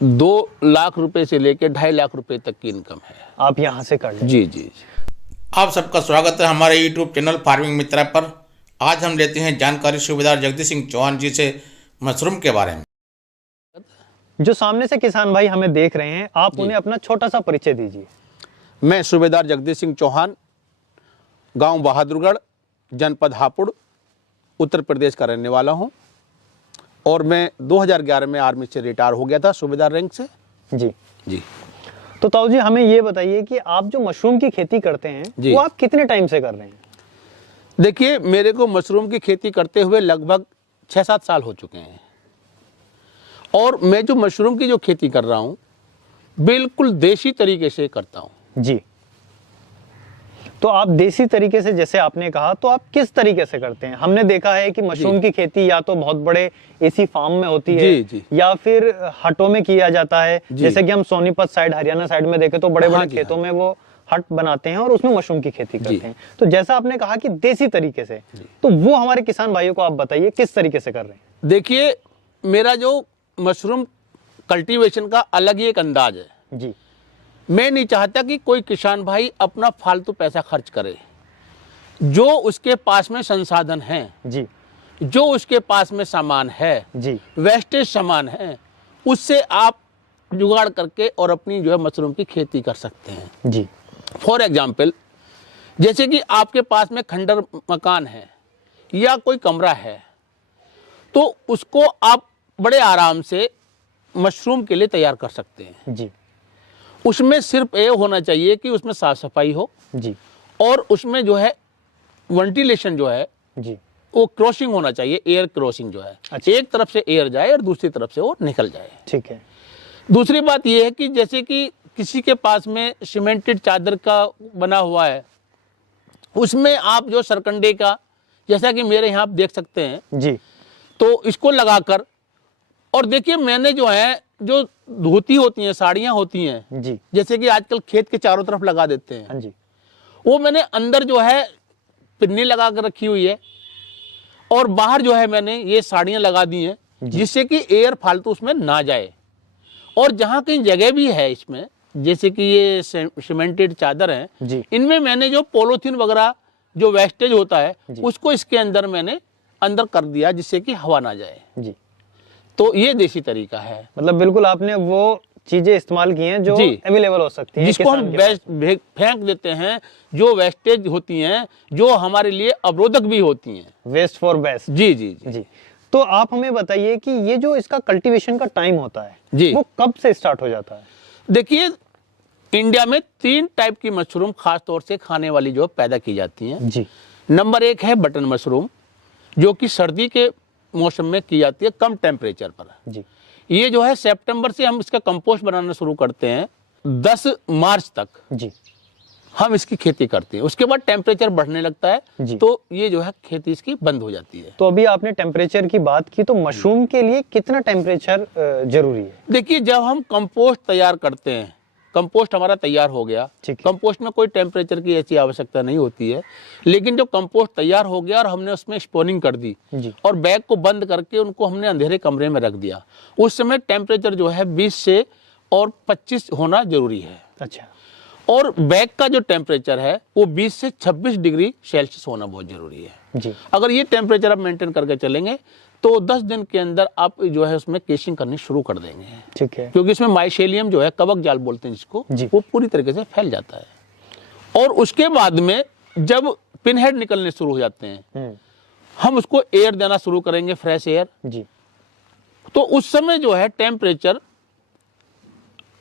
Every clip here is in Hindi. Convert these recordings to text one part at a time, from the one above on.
2 लाख रुपए से लेकर 2.5 लाख रुपए तक की इनकम है। आप यहाँ से कर लें। जी जी जी। आप सबका स्वागत है हमारे YouTube चैनल फार्मिंग मित्रा पर। आज हम लेते हैं जानकारी सूबेदार जगदीश सिंह चौहान जी से मशरूम के बारे में। जो सामने से किसान भाई हमें देख रहे हैं, आप उन्हें अपना छोटा सा परिचय दीजिए। मैं सूबेदार जगदीश सिंह चौहान, गांव बहादुरगढ़, जनपद हापुड़, उत्तर प्रदेश का रहने वाला हूं और मैं 2011 में आर्मी से रिटायर हो गया था सूबेदार रैंक से। जी जी। तो ताऊ जी हमें ये बताइए कि आप जो मशरूम की खेती करते हैं वो आप कितने टाइम से कर रहे हैं? देखिए, मेरे को मशरूम की खेती करते हुए लगभग 6-7 साल हो चुके हैं और मैं जो मशरूम की जो खेती कर रहा हूँ बिल्कुल देसी तरीके से करता हूँ। जी। तो आप देसी तरीके से, जैसे आपने कहा, तो आप किस तरीके से करते हैं? हमने देखा है कि मशरूम की खेती या तो बहुत बड़े एसी फार्म में होती है जी। या फिर हटों में किया जाता है। जैसे कि हम सोनीपत साइड, हरियाणा साइड में देखें तो बड़े बड़े खेतों में वो हट बनाते हैं और उसमें मशरूम की खेती करते हैं। तो जैसा आपने कहा कि देसी तरीके से, तो वो हमारे किसान भाइयों को आप बताइए किस तरीके से कर रहे हैं। देखिए, मेरा जो मशरूम कल्टीवेशन का अलग ही एक अंदाज है। जी। मैं नहीं चाहता कि कोई किसान भाई अपना फालतू पैसा खर्च करे। जो उसके पास में संसाधन हैं, जी, जो उसके पास में सामान है, जी, वेस्टेज सामान है, उससे आप जुगाड़ करके और अपनी जो है मशरूम की खेती कर सकते हैं। जी। फॉर एग्जाम्पल, जैसे कि आपके पास में खंडर मकान है या कोई कमरा है, तो उसको आप बड़े आराम से मशरूम के लिए तैयार कर सकते हैं। जी। उसमें सिर्फ ये होना चाहिए कि उसमें साफ सफाई हो। जी। और उसमें जो है वेंटिलेशन जो है, जी, वो क्रॉसिंग होना चाहिए, एयर क्रॉसिंग जो है। अच्छा। एक तरफ से एयर जाए और दूसरी तरफ से वो निकल जाए। ठीक है। दूसरी बात ये है कि जैसे कि किसी के पास में सीमेंटेड चादर का बना हुआ है, उसमें आप जो सरकंडे का, जैसा कि मेरे यहाँ आप देख सकते हैं जी, तो इसको लगाकर, और देखिए मैंने जो है जो धोती होती हैं, साड़ियाँ होती हैं, जी, जैसे कि आजकल खेत के चारों तरफ लगा देते हैं, हाँ जी, वो मैंने अंदर जो है पिन्नी लगा कर रखी हुई है और बाहर जो है मैंने ये साड़ियाँ लगा दी हैं, जिससे कि एयर फालतू उसमें ना जाए। और जहाँ कहीं जगह भी है इसमें, जैसे कि ये सीमेंटेड चादर है, इनमें मैंने जो पॉलीथीन वगैरह जो वेस्टेज होता है उसको इसके अंदर मैंने अंदर कर दिया, जिससे कि हवा ना जाए। जी। तो ये देसी तरीका है। मतलब बिल्कुल आपने वो चीजें इस्तेमाल की हैं जो अवेलेबल हो सकती हैं, जिसको हम फेंक देते हैं, जो वेस्टेज होती हैं, जो हमारे लिए अवरोधक भी होती हैं। Waste for best. जी जी जी, जी। तो आप हमें बताइए कि ये जो इसका कल्टीवेशन का टाइम होता है, जी, वो कब से स्टार्ट हो जाता है? देखिए, इंडिया में 3 टाइप की मशरूम खास तौर से खाने वाली जो पैदा की जाती हैं। जी। नंबर 1 है बटन मशरूम, जो कि सर्दी के मौसम में की जाती है कम टेम्परेचर पर। जी। ये जो है सितंबर से हम इसका कंपोस्ट बनाना शुरू करते हैं, 10 मार्च तक जी हम इसकी खेती करते हैं। उसके बाद टेम्परेचर बढ़ने लगता है, तो ये जो है खेती इसकी बंद हो जाती है। तो अभी आपने टेम्परेचर की बात की, तो मशरूम के लिए कितना टेम्परेचर जरूरी है? देखिए, जब हम कंपोस्ट तैयार करते हैं, कंपोस्ट हमारा तैयार हो गया, कंपोस्ट में कोई टेम्परेचर की ऐसी आवश्यकता नहीं होती है, लेकिन जब कंपोस्ट तैयार हो गया और हमने उसमें स्पोनिंग कर दी और बैग को बंद करके उनको हमने अंधेरे कमरे में रख दिया, उस समय टेम्परेचर जो है 20 से और 25 होना जरूरी है। अच्छा। और बैग का जो टेम्परेचर है वो 20 से 26 डिग्री सेल्सियस होना बहुत जरूरी है। जी। अगर ये टेम्परेचर आप मेंटेन करके चलेंगे तो 10 दिन के अंदर आप जो है उसमें केशिंग करनी शुरू कर देंगे। ठीक है। क्योंकि इसमें माइसेलियम जो है, कवक जाल बोलते हैं जिसको, वो पूरी तरीके से फैल जाता है। और उसके बाद में जब पिन हेड निकलने शुरू हो जाते हैं, हम उसको एयर देना शुरू करेंगे, फ्रेश एयर। जी। तो उस समय जो है टेम्परेचर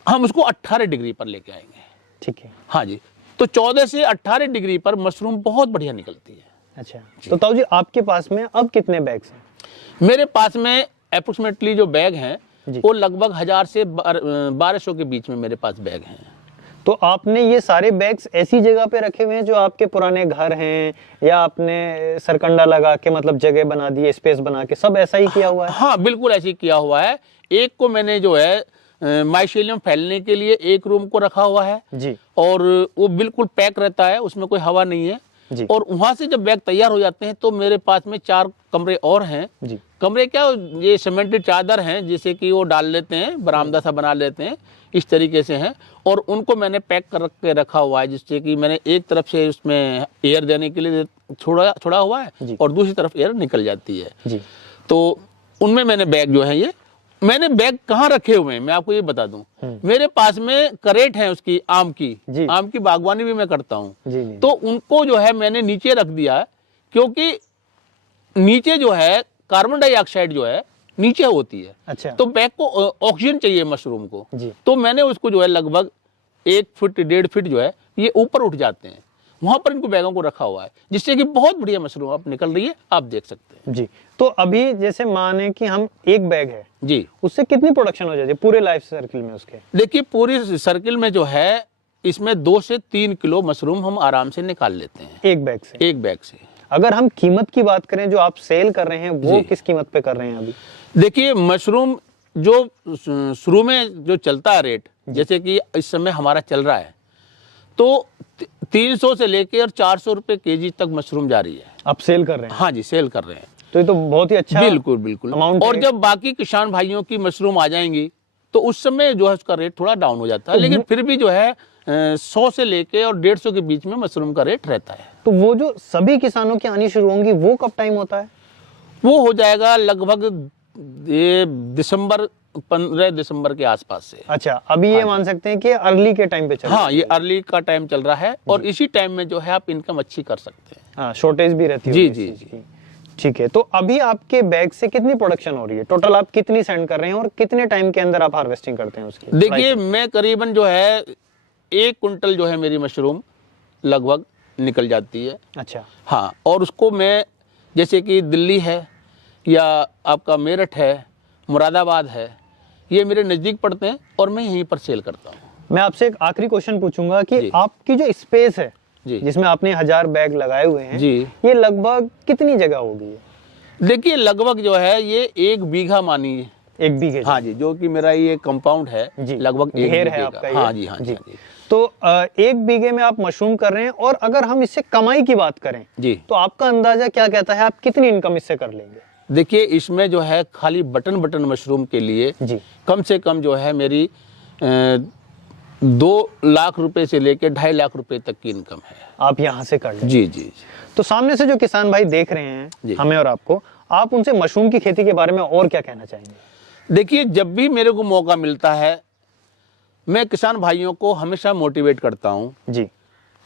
हम उसको 18 डिग्री पर लेके आएंगे। ठीक है। हाँ जी। तो 14 से 18 डिग्री पर मशरूम बहुत बढ़िया निकलती है। अच्छा। तो ताऊ जी आपके पास में अब कितने बैग्स हैं? मेरे पास में अप्रोक्सीमेटली जो बैग हैं वो लगभग 1000 से 1200 के बीच में मेरे पास बैग हैं। तो आपने ये सारे बैग्स ऐसी जगह पे रखे हुए हैं जो आपके पुराने घर हैं, या आपने सरकंडा लगा के मतलब जगह बना दी है, स्पेस बना के, सब ऐसा ही किया हुआ है? हाँ, बिल्कुल ऐसे ही किया हुआ है। एक को मैंने जो है माइसेलियम फैलने के लिए एक रूम को रखा हुआ है जी, और वो बिल्कुल पैक रहता है, उसमें कोई हवा नहीं है। जी। और वहां से जब बैग तैयार हो जाते हैं तो मेरे पास में 4 कमरे और हैं। जी। कमरे क्या, ये सीमेंटेड चादर हैं जिसे कि वो डाल लेते हैं, बरामदा सा बना लेते हैं, इस तरीके से हैं। और उनको मैंने पैक कर के रखा हुआ है, जिससे कि मैंने एक तरफ से उसमें एयर देने के लिए छोड़ा हुआ है जी। और दूसरी तरफ एयर निकल जाती है। जी। तो उनमें मैंने बैग जो है, ये मैंने बैग कहाँ रखे हुए हैं मैं आपको ये बता दूं। मेरे पास में करेट है उसकी, आम की। जी। आम की बागवानी भी मैं करता हूँ। जी, जी। तो उनको जो है मैंने नीचे रख दिया है, क्योंकि नीचे जो है कार्बन डाइऑक्साइड जो है नीचे होती है। अच्छा। तो बैग को ऑक्सीजन चाहिए मशरूम को। जी। तो मैंने उसको जो है लगभग 1 फुट 1.5 फीट जो है ये ऊपर उठ जाते हैं, वहां पर इनको बैगों को रखा हुआ है, जिससे कि बहुत बढ़िया मशरूम अब निकल रही है, आप देख सकते हैं। जी। तो अभी जैसे माने कि हम एक बैग है, जी, उससे कितनी प्रोडक्शन हो जाती है पूरे लाइफ सर्किल में उसके? देखिए पूरी सर्किल में जो है इसमें 2 से 3 किलो मशरूम हम आराम से निकाल लेते हैं एक बैग से? एक बैग से। अगर हम कीमत की बात करें, जो आप सेल कर रहे हैं, वो जी। किस कीमत पे कर रहे हैं अभी? देखिए मशरूम जो शुरू में जो चलता है रेट, जैसे कि इस समय हमारा चल रहा है, तो 300 से लेकर 400 रुपए केजी तक मशरूम जा रही है। आप सेल कर रहे हैं? हाँ जी, सेल कर रहे हैं। तो ये तो बहुत ही अच्छा बिल्कुल बिल्कुल। अमाउंट और है। जब बाकी किसान भाइयों की मशरूम आ जाएंगी तो उस समय जो है उसका रेट थोड़ा डाउन हो जाता है, लेकिन फिर भी जो है 100 से लेके और 150 के बीच में मशरूम का रेट रहता है। तो वो जो सभी किसानों की आनी शुरू होंगी, वो कब टाइम होता है? वो हो जाएगा लगभग ये 15 दिसंबर के आसपास से। अच्छा, अभी ये मान सकते हैं कि अर्ली के टाइम पे चल रहा हाँ, ये अर्ली का टाइम चल रहा है और इसी टाइम में जो है आप इनकम अच्छी कर सकते हैं। हाँ, शॉर्टेज भी रहती है जी, इस जी, चीज की। ठीक है, तो अभी आपके बैग से कितनी प्रोडक्शन हो रही है टोटल? आप कितनी सेंड कर रहे हैं और कितने टाइम के अंदर आप हार्वेस्टिंग करते हैं उसकी? देखिए मैं करीबन जो है 1 कुंटल जो है मेरी मशरूम लगभग निकल जाती है। अच्छा। हाँ, और उसको मैं जैसे कि दिल्ली है या आपका मेरठ है, मुरादाबाद है, ये मेरे नज़दीक पड़ते हैं और मैं यहीं पर सेल करता हूँ। मैं आपसे एक आखिरी क्वेश्चन पूछूंगा कि जी। आपकी जो स्पेस है, जी। जिसमें आपने 1000 बैग लगाए हुए हैं, जी। ये लगभग कितनी जगह होगी? देखिए लगभग जो है ये 1 बीघा मानिए। 1 बीघे? हाँ जी, जो कि मेरा ये कंपाउंड है जी। लगभग 1 ढेर बीघे है का। आपका ये? हाँ जी, हाँ जी, जी। हाँ जी। तो 1 बीघे में आप मशरूम कर रहे हैं, और अगर हम इससे कमाई की बात करें जी, तो आपका अंदाजा क्या कहता है, आप कितनी इनकम इससे कर लेंगे? देखिए इसमें जो है खाली बटन मशरूम के लिए जी। कम से कम जो है मेरी 2 लाख रुपए से लेकर 2.5 लाख रुपए तक की इनकम है। आप यहाँ से कर लेंगे? जी जी जी। तो सामने से जो किसान भाई देख रहे हैं जी। हमें और आपको, आप उनसे मशरूम की खेती के बारे में और क्या कहना चाहेंगे? देखिए जब भी मेरे को मौका मिलता है मैं किसान भाइयों को हमेशा मोटिवेट करता हूँ। जी।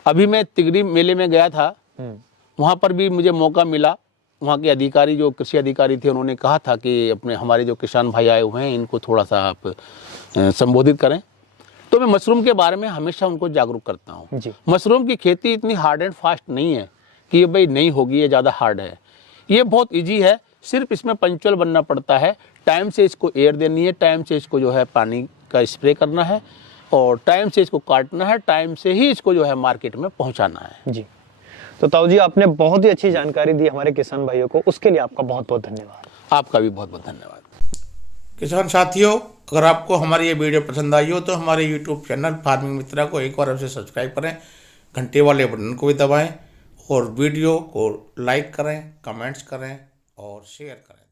अभी मैं तिगरी मेले में गया था, वहाँ पर भी मुझे मौका मिला। वहाँ के अधिकारी जो कृषि अधिकारी थे उन्होंने कहा था कि अपने हमारे जो किसान भाई आए हुए हैं इनको थोड़ा सा आप संबोधित करें। तो मैं मशरूम के बारे में हमेशा उनको जागरूक करता हूँ। जी। मशरूम की खेती इतनी हार्ड एंड फास्ट नहीं है कि ये भाई नहीं होगी, ये ज़्यादा हार्ड है। ये बहुत ईजी है, सिर्फ इसमें पंक्चुअल बनना पड़ता है, टाइम से इसको एयर देनी है, टाइम से इसको जो है पानी का स्प्रे करना है और टाइम से इसको काटना है, टाइम से ही इसको जो है मार्केट में पहुँचाना है। जी। तो ताऊ जी, आपने बहुत ही अच्छी जानकारी दी हमारे किसान भाइयों को, उसके लिए आपका बहुत बहुत धन्यवाद। आपका भी बहुत बहुत धन्यवाद। किसान साथियों, अगर आपको हमारी ये वीडियो पसंद आई हो तो हमारे YouTube चैनल फार्मिंग मित्रा को एक बार अवश्य सब्सक्राइब करें, घंटे वाले बटन को भी दबाएं और वीडियो को लाइक करें, कमेंट्स करें और शेयर करें।